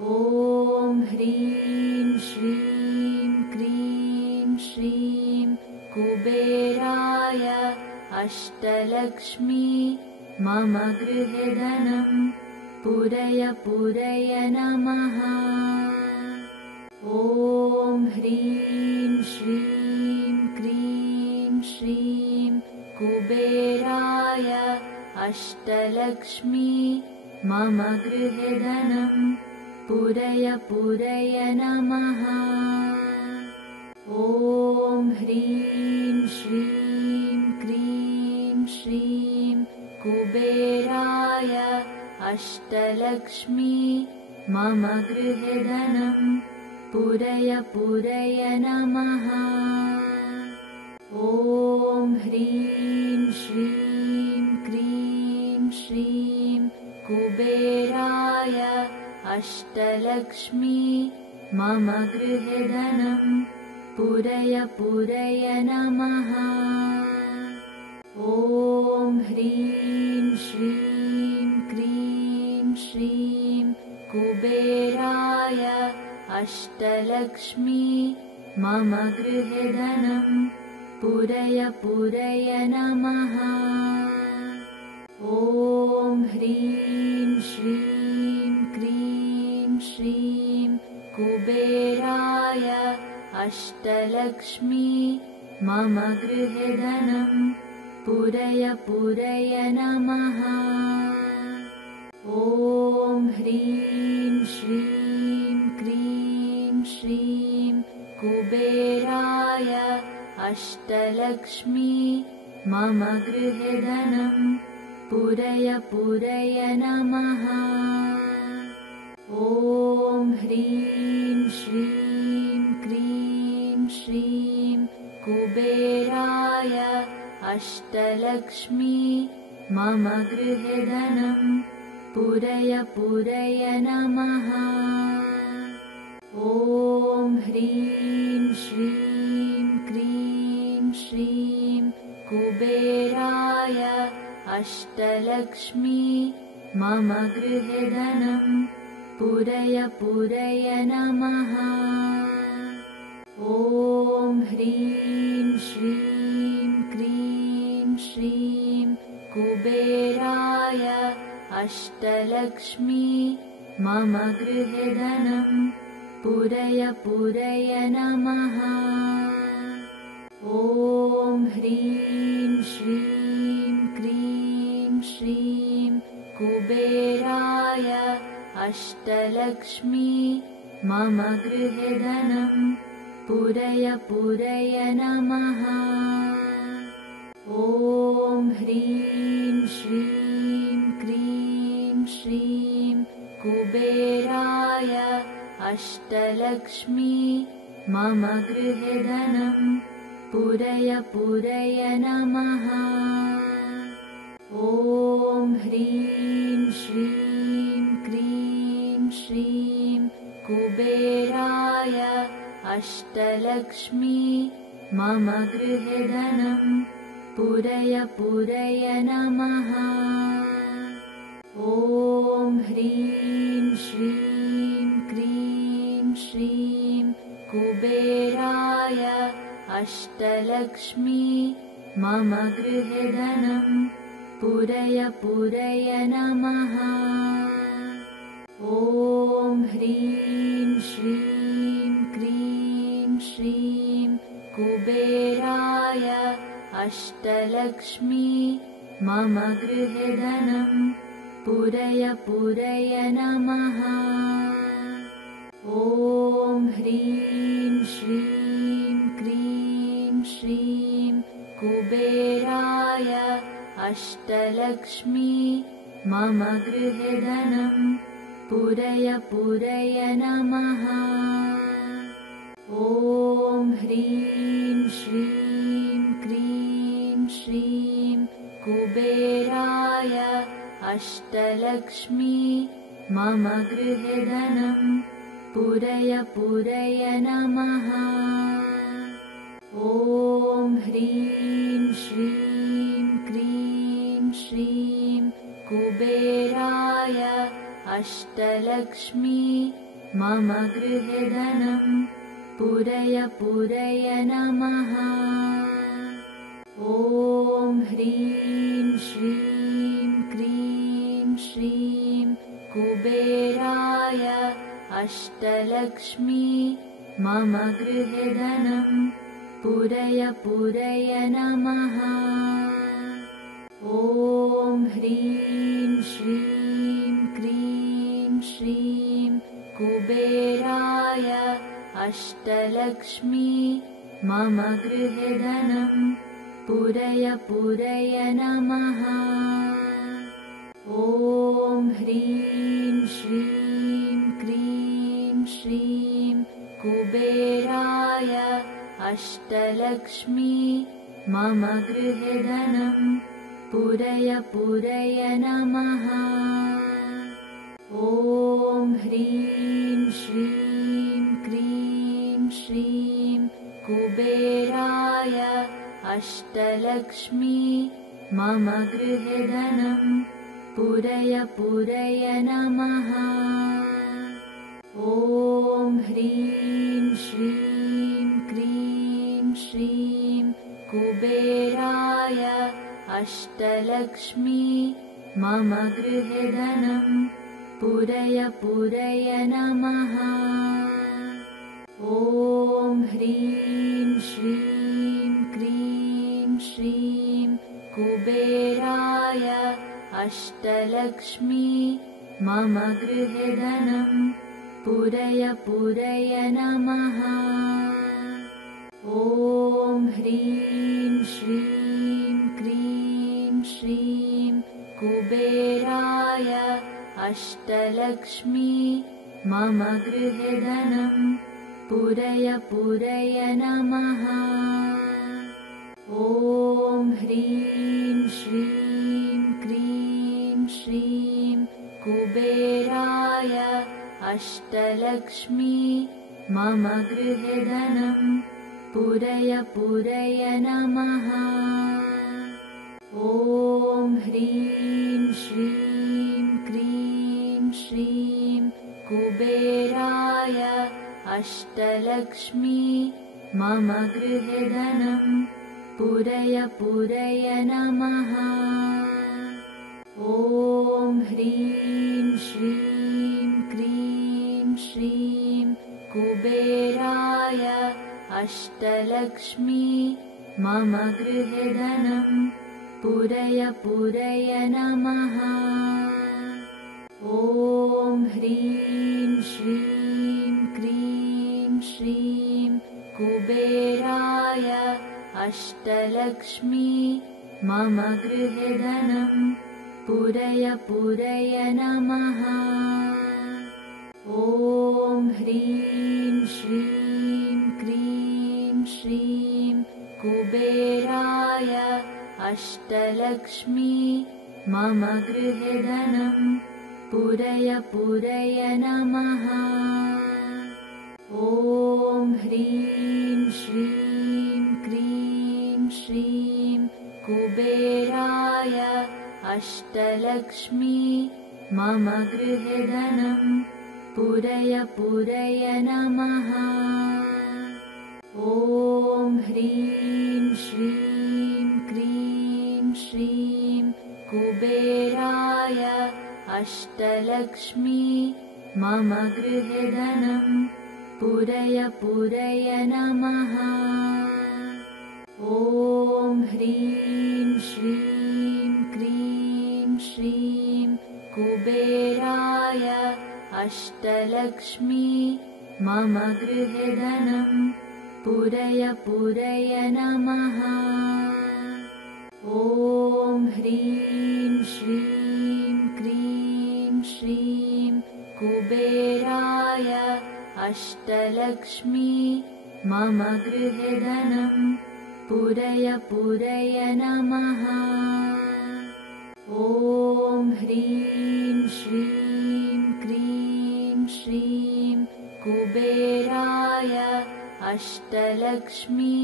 ॐ ह्रीं श्रीं क्रीं श्रीं कुबेराय अष्टलक्ष्मी मम गृहे धनं पूरय पूरय नमः। ॐ ह्रीं श्रीं क्रीं श्रीं कुबेराय अष्टलक्ष्मी मम गृहे धनं पूरय पूरय नमः। ॐ ह्रीं श्रीं क्रीं श्रीं कुबेराय अष्टलक्ष्मी मम गृहे धनं पूरय पूरय नमः। ॐ ह्रीं श्रीं क्रीं श्रीं कुबेराय अष्टलक्ष्मी मम गृहे धनं पूरय पूरय नमः। ॐ ह्रीं श्रीं क्रीं श्रीं कुबेराय अष्टलक्ष्मी मम गृहे धनं पूरय पूरय नमः। ॐ ह्रीं श्रीं क्रीं श्रीं कुबेराय अष्टलक्ष्मी मम गृहे धनं पूरय पूरय नमः। ॐ ह्रीं श्रीं क्रीं श्रीं कुबेराय अष्टलक्ष्मी मम गृहे धनं पूरय पूरय नमः। ॐ ह्रीं श्रीं क्रीं श्रीं कुबेराय अष्टलक्ष्मी मम गृहे धनं पूरय पूरय नमः। ॐ ह्रीं श्रीं क्रीं श्रीं कुबेराय अष्टलक्ष्मी मम गृहे धनं पूरय पूरय नमः। ॐ ह्रीं श्रीं क्रीं श्रीं कुबेराय अष्टलक्ष्मी मम गृहे धनं पूरय पूरय नमः। ॐ ह्रीं श्रीं क्रीं श्रीं कुबेराय अष्टलक्ष्मी मम गृहे धनं पूरय पूरय नमः। ॐ ह्रीं श्रीं क्रीं श्रीं कुबेराय अष्टलक्ष्मी मम गृहे धनं पूरय पूरय नमः। ॐ ह्रीं श्रीं क्रीं श्रीं कुबेराय अष्टलक्ष्मी मम गृहे धनं पूरय पूरय नमः। ॐ ह्रीं श्रीं क्रीं श्रीं कुबेराय अष्टलक्ष्मी मम गृहे धनं पूरय पूरय नमः। ॐ ह्रीं श्रीं क्रीं श्रीं कुबेराय अष्टलक्ष्मी मम गृहे धनं पूरय पूरय नमः। ॐ ह्रीं श्रीं क्रीं श्रीं कुबेराय अष्टलक्ष्मी मम गृहे धनं पूरय पूरय नमः। ॐ ह्रीं श्रीं क्रीं श्रीं कुबेराय अष्टलक्ष्मी मम गृहे धनं पूरय पूरय नमः। ॐ ह्रीं श्रीं क्रीं श्रीं कुबेराय अष्टलक्ष्मी मम गृहे धनं पूरय पूरय नमः। ॐ ह्रीं श्रीं क्रीं श्रीं कुबेराय अष्टलक्ष्मी मम गृहे धनं पूरय पूरय नमः। ॐ ह्रीं श्रीं क्रीं श्रीं कुबेराय अष्टलक्ष्मी मम गृहे धनं पूरय पूरय नमः। ॐ ह्रीं श्रीं क्रीं श्रीं कुबेराय अष्टलक्ष्मी मम गृहे धनं पूरय पूरय नमः। ॐ ह्रीं श्रीं क्रीं श्रीं कुबेराय अष्टलक्ष्मी मम गृहे धनं पूरय पूरय नमः। ॐ ह्रीं श्रीं क्रीं श्रीं कुबेराय अष्टलक्ष्मी मम गृहे धनं पूरय पूरय नमः। ॐ ह्रीं श्रीं क्रीं श्रीं कुबेराय अष्टलक्ष्मी मम गृहे धनं पूरय पूरय नमः। ॐ ह्रीं श्रीं क्रीं श्रीं कुबेराय अष्टलक्ष्मी मम गृहे धनं पूरय पूरय नमः। ॐ ह्रीं श्रीं क्रीं श्रीं कुबेराय अष्टलक्ष्मी मम गृहे धनं पूरय पूरय नमः। ॐ ह्रीं श्रीं क्रीं श्रीं कुबेराय अष्टलक्ष्मी मम गृहे धनं पूरय पूरय नमः। ॐ ह्रीं श्रीं क्रीं श्रीं कुबेराय अष्टलक्ष्मी मम गृहे धनं पूरय पूरय नमः। ॐ ह्रीं श्रीं क्रीं श्रीं कुबेराय अष्टलक्ष्मी मम गृहे धनं पूरय पूरय नमः। ॐ ह्रीं श्रीं क्रीं श्रीं कुबेराय अष्टलक्ष्मी मम गृहे धनं पूरय पूरय नमः। ॐ ह्रीं श्रीं क्रीं श्रीं कुबेराय अष्टलक्ष्मी मम गृहे धनं पूरय पूरय नमः। ॐ ह्रीं श्रीं क्रीं श्रीं कुबेराय अष्टलक्ष्मी मम गृहे धनं पूरय पूरय नमः। ॐ ह्रीं श्रीं क्रीं श्रीं कुबेराय अष्टलक्ष्मी मम गृहे धनं पूरय पूरय नमः। ॐ ह्रीं श्रीं क्रीं श्रीं कुबेराय अष्टलक्ष्मी मम गृहे धनं पूरय पूरय नमः। ॐ ह्रीं श्रीं क्रीं श्रीं कुबेराय अष्टलक्ष्मी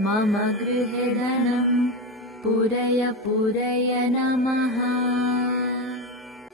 मम गृहे धनं पूरय पूरय नमः।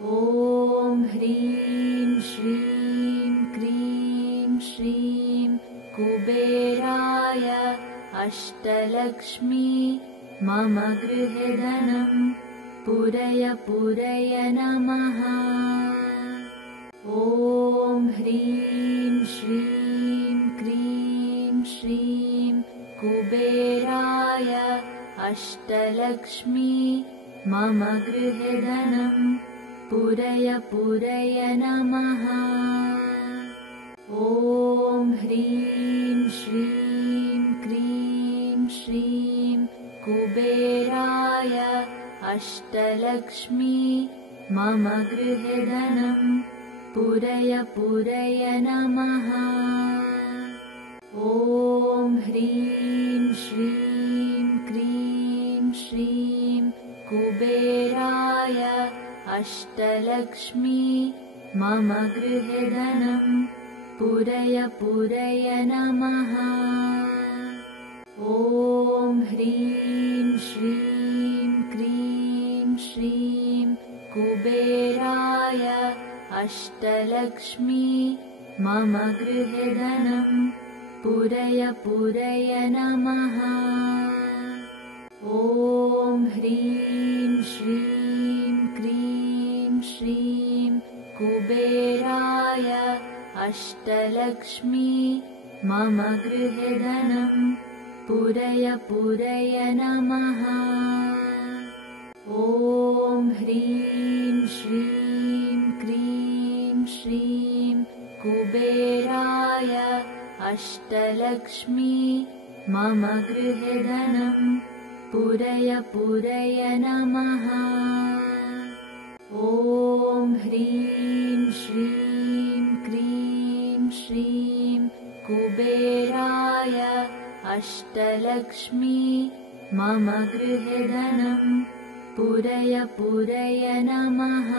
ॐ ह्रीं श्रीं क्रीं श्रीं कुबेराय अष्टलक्ष्मी मम गृहे धनं पूरय पूरय नमः। ॐ ह्रीं श्रीं क्रीं श्रीं कुबेराय अष्टलक्ष्मी मम गृहे धनं पूरय पूरय नमः। ॐ ह्रीं श्रीं क्रीं श्रीं कुबेराय अष्टलक्ष्मी मम गृहे धनं पूरय पूरय नमः। ॐ ह्रीं श्रीं क्रीं श्रीं कुबेराय अष्टलक्ष्मी मम गृहे धनं पूरय पूरय नमः। ॐ ह्रीं श्रीं क्रीं श्रीं कुबेराय अष्टलक्ष्मी मम गृहे धनं पूरय पूरय नमः। ॐ ह्रीं श्रीं क्रीं श्रीं कुबेराय अष्टलक्ष्मी मम गृहे धनं पूरय पूरय नमः। ॐ ह्रीं श्रीं क्रीं श्रीं कुबेराय अष्टलक्ष्मी मम गृहे धनं पूरय पूरय नमः। ॐ ह्रीं श्रीं क्रीं श्रीं कुबेराय अष्टलक्ष्मी मम गृहे धनं पूरय पूरय नमः।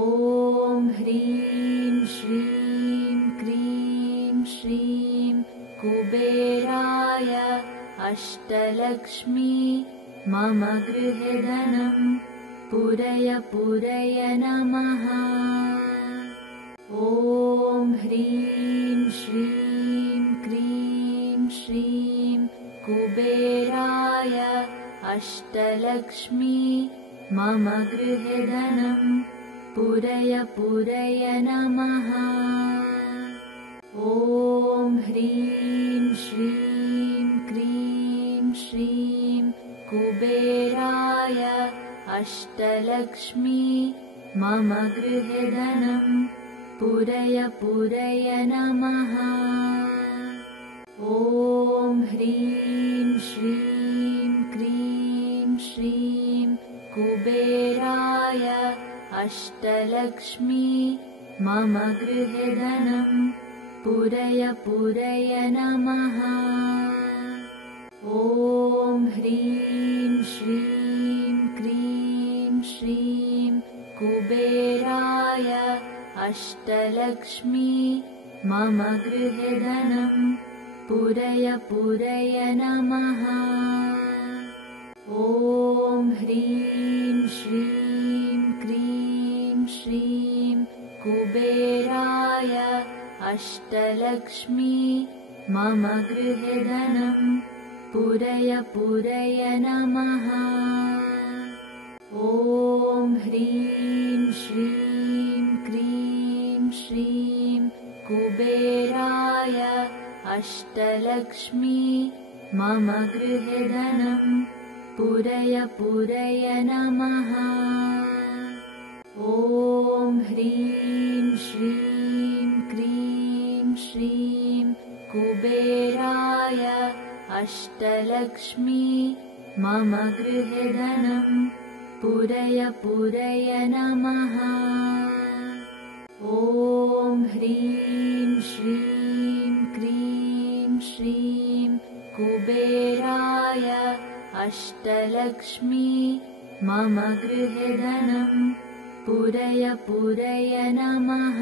ॐ ह्रीं श्रीं क्रीं श्रीं कुबेराय अष्टलक्ष्मी मम गृहे धनं पूरय पूरय नमः। ॐ ह्रीं श्रीं क्रीं श्रीं कुबेराय अष्टलक्ष्मी मम गृहे धनं पूरय पूरय नमः। ॐ ह्रीं श्रीं क्रीं श्रीं कुबेराय अष्टलक्ष्मी मम गृहे धनं पूरय पूरय नमः। ॐ ह्रीं श्रीं क्रीं श्रीं कुबेराय अष्टलक्ष्मी मम गृहे धनं पूरय पूरय नमः। ॐ ह्रीं श्रीं क्रीं श्रीं कुबेराय अष्टलक्ष्मी मम गृहे धनं पूरय पूरय नमः। ॐ ह्रीं श्रीं क्रीं श्रीं कुबेराय अष्टलक्ष्मी मम गृहे धनं पूरय पूरय नमः। ॐ ह्रीं श्रीं क्रीं श्रीं कुबेराय अष्टलक्ष्मी मम गृहे धनं पूरय पूरय नमः। ॐ ह्रीं श्रीं क्रीं श्रीं कुबेराय अष्टलक्ष्मी मम गृहे धनं पूरय पूरय नमः। ॐ ह्रीं श्रीं क्रीं श्रीं कुबेराय अष्टलक्ष्मी मम गृहे धनं पूरय पूरय नमः।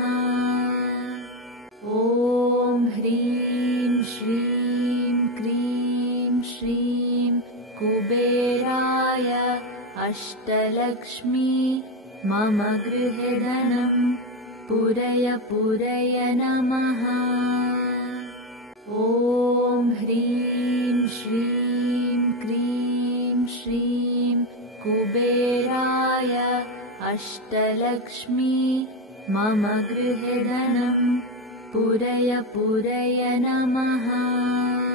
ॐ ह्रीं श्रीं क्रीं श्रीं कुबेराय अष्टलक्ष्मी मम गृहे धनं पुरय पुरय नमः। ॐ ह्रीं श्रीं क्रीं श्रीं कुबेराय अष्टलक्ष्मी मम गृहे धनं पुरय पुरय नमः।